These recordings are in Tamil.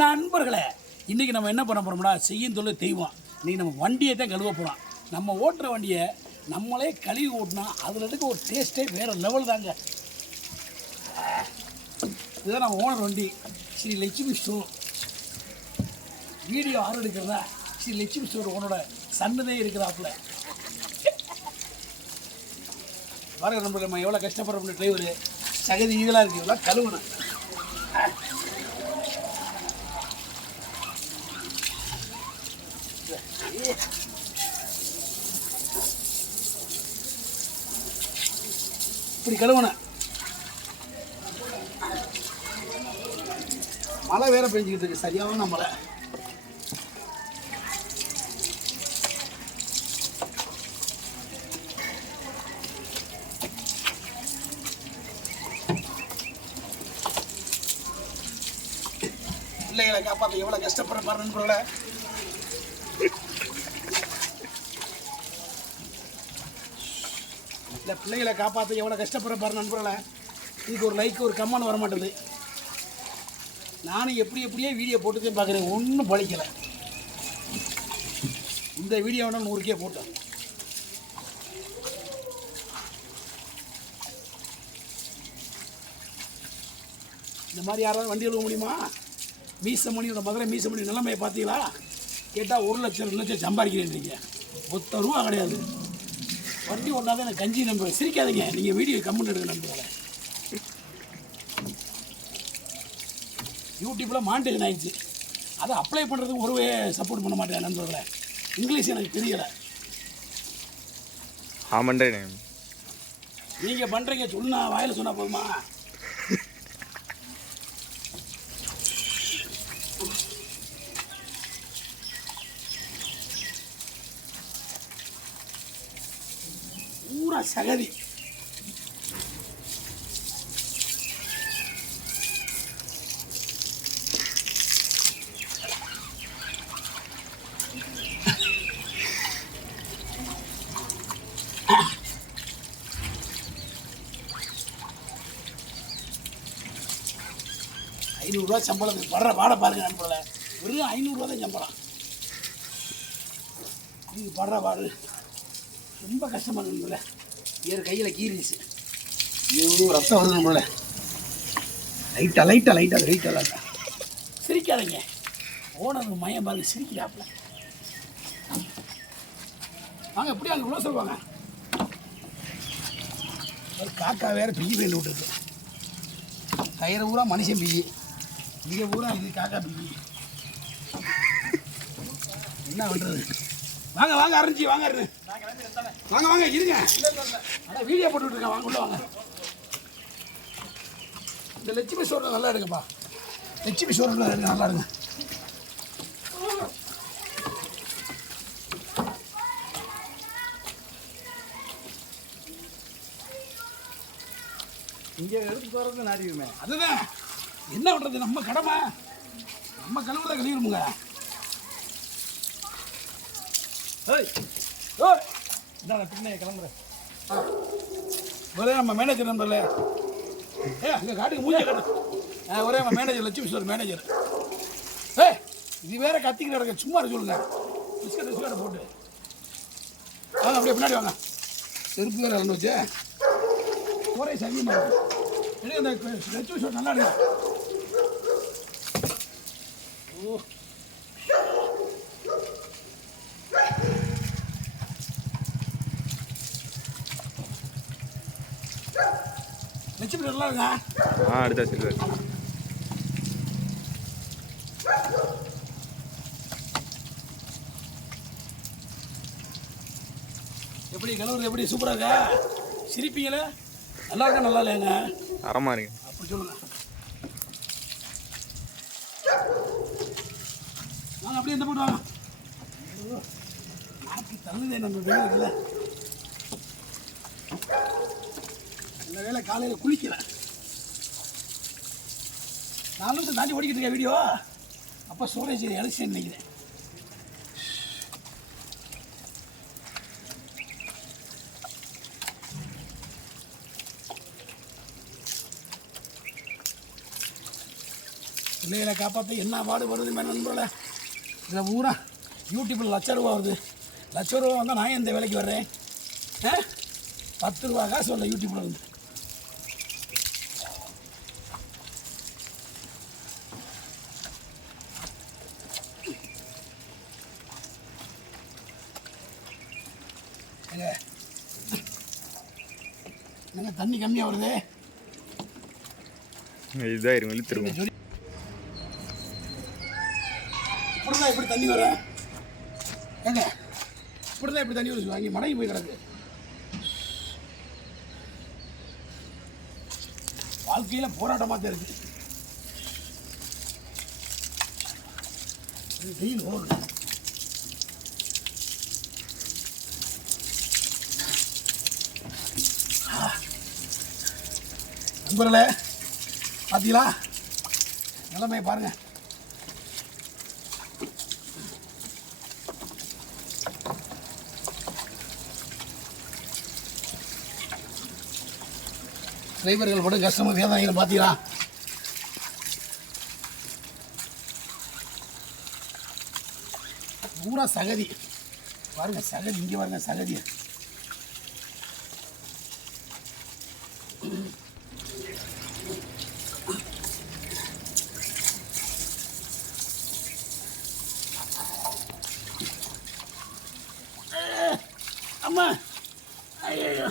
நண்பர்களே, இன்றைக்கி நம்ம என்ன பண்ண போகிறோம்னா, செய்யும் தொழில் தெய்வம். இன்றைக்கி நம்ம வண்டியை தான் கழுவ போகிறோம். நம்ம ஓட்டுற வண்டியை நம்மளே கழுவி ஓட்டினா அதில் இருக்க ஒரு டேஸ்ட்டே வேறு லெவல் தாங்க. இதுதான் நம்ம ஓனர் வண்டி, Shri Lakshmi store. Video order எடுக்கிறதா ஸ்ரீ லட்சுமி ஸ்டோர் ஓனோட சன்னதே இருக்கிறாப்புல. பாருங்க நம்ம எவ்வளோ கஷ்டப்படுற டிரைவரு, சகதி இதெல்லாம் இருக்குது, இவ்வளோ கழுவுனேன். இப்படி கழுவுனேன். மழை வேற பெஞ்சிக்கிட்டு இருக்கு, சரியான மழை. பிள்ளைகளை காப்பாற்ற எவ்வளோ கஷ்டப்படுற பாரு நண்பர்களே. இல்லை, பிள்ளைகளை காப்பாற்ற எவ்வளோ கஷ்டப்படுற பாரு நண்பர்களே. இதுக்கு ஒரு லைக் ஒரு கமெண்ட் வர மாட்டேது. நானும் எப்படியே வீடியோ போட்டுதான் பார்க்குறேன், ஒன்றும் பழிக்கலை. இந்த வீடியோவோட 100K போட்டேன். இந்த மாதிரி யாராவது வண்டி எழுத முடியுமா? மீசமணியோட மதுரை மீசமணி நிலைமையை பார்த்தீங்களா? கேட்டால் 1 லட்சம் 2 லட்சம் சம்பாதிக்கிறேன்றீங்க. ₹1 கிடையாது. வண்டி ஒன்றாதான் எனக்கு கஞ்சி. நம்ப சிரிக்காதீங்க, நீங்கள் வீடியோ கமெண்ட் எடுங்க நண்பர்களே. யூடியூப்பில் மானிட்டேஷன் ஆகிடுச்சு, அதை அப்ளை பண்ணுறதுக்கு ஒருவே சப்போர்ட் பண்ண மாட்டேன் நண்பர்களே. இங்கிலீஷ் எனக்கு தெரியலை. நீங்கள் பண்ணுறீங்க, சொன்னா வாயில் சொன்னால் போதுமா? பூரா சகதி. ₹500 சம்பளம் வர்ற பாட பாருங்க நண்பர்களே. வெறும் ₹500 தான் சம்பளம். இது படுற பாடு ரொம்ப கஷ்டமாக நண்பர்களே. ஏறு கையில் கீறிச்சு, எவ்வளோ ரத்தம் வருது நண்பர்களே. லைட்டாக சிரிக்காதீங்க. ஓனர் மையம் பாருங்க, சிரிக்கிறாப்புல. வாங்க எப்படி அங்கே உள்ள சொல்லுவாங்க. ஒரு காக்கா வேறு பிஜி பெயில் விட்டுருக்கு. கயிறு பூரா மனுஷன் பிஜி, இங்கே பூரா இது காக்கா பிஜி. என்ன பண்ணுறது? வாங்க அரைஞ்சி வாங்க இருங்க. ஆனால் வீடியோ போட்டுட்ருக்கேன், வாங்க உள்ள வாங்க. இந்த லட்சுமி ஸ்டோரில் நல்லா எடுங்கப்பா. லட்சுமி ஸ்டோரில் நல்லா எடுங்க. இங்கே எடுத்து போகிறது நாடிடுமே. அதுதான் என்ன பண்ணுறது, நம்ம கடமை. நம்ம கழுவுறத கழுவிடுமுங்க. என்ன பின்னே கிளம்புறேன். ஒரே நம்ம மேனேஜர் நம்பர்ல அங்கே காட்டுக்கு மூஞ்ச காட்டு. ஒரே நம்ம மேனேஜர் லட்சுமி ஸ்டோர் மேனேஜர். இது வேற கத்திக்கிட்டு கிடக்க, சும்மா சொல்லுங்க. பிஸ்கட்டை போட்டு வாங்க, அப்படியே பின்னாடி வாங்க. செருப்பு வேறு இறந்து வச்சு ஒரே சங்கியமாக இருக்கும். இந்த லட்சுமி ஸ்டோர் நல்லா இருக்கு. ஓ, லட்சுமி நல்லா இருக்கா? அடுத்த சில்வர் எப்படி கலவுறது, எப்படி சூப்பராக இருக்கா? சிரிப்பீங்களே. நல்லா இருக்கா நல்லா இல்லையாங்க? தரமாக இருக்கு. அப்படி சொல்லுங்க. வாங்க அப்படியே இந்த போட்டு வாங்க. நாக்கு தள்ளுதே நம்ம வேலைக்குல. இந்த வேலை காலையில் குளிக்கல. 4 நிமிஷம் தாண்டி ஓடிக்கிட்டு இருக்கேன் வீடியோ. அப்போ ஸ்டோரேஜ் இறச்சி நினைக்கிறேன். பிள்ளைகளை காப்பாற்ற என்ன பாடு வருது நண்பர்களே. இதில் பூரா யூடியூப்பில் ₹1,00,000 வருது. ₹1,00,000 வந்தால் நான் எந்த வேலைக்கு வர்றேன்? 10 ரூபா காசு வரல யூடியூப்பில் வந்து. என்ன தண்ணி கம்மியாக வருது? இதுதான் இருக்கும் இழுத்துருக்கும். இப்படிதான் எப்படி தண்ணி வர? ஏங்க இப்படிதான் எப்படி தண்ணி வருது? அங்கே மடங்கி போய் கிடக்கு. வாழ்க்கையில் போராட்டமாக தான் இருக்கு. வெயில் ஓடுது. நண்பர்களே பார்த்தீங்களா நிலைமையை பாருங்க. டிரைவர்கள் படும் கஷ்டமும் வேதனைகளும் பார்த்தீங்களா? பூரா சகதி பாருங்க, சகதி இங்கே பாருங்க சகதி. அம்மா ஐயோ,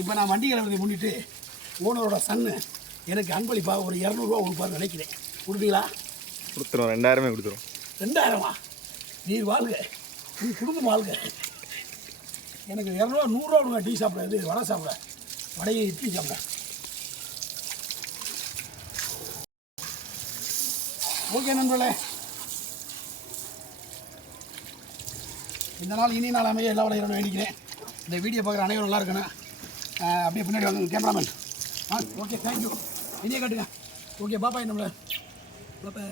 இப்போ நான் வண்டி கிளம்புறதை முன்னிட்டு ஓனரோட சன்னு எனக்கு அன்பளிப்பாக ஒரு ₹200 கொடுப்பாருன்னு நினைக்கிறேன். கொடுப்பீங்களா? கொடுத்துருவோம். 2000 கொடுத்துருவோம். 2000 நீர் வாழ்க, நீ குடும்பம் வாழ்க. எனக்கு ₹200 100 கொடுங்க. டீ சாப்பிட, இது வடை சாப்பிட, வடையை இட்லி சாப்பிட. ஓகே நண்பர்களே, இந்த நாள் இனி நாள் அமைய எல்லா வளையலும் வேண்டிக்கிறேன். இந்த வீடியோ பார்க்குற அனைவரும் நல்லா இருக்கணும். அப்படியே பின்னாடி வாங்க கேமராமேன். Okay thank you. இனியே காட்டுங்க. ஓகே பாப்பா நம்மள பாப்பா.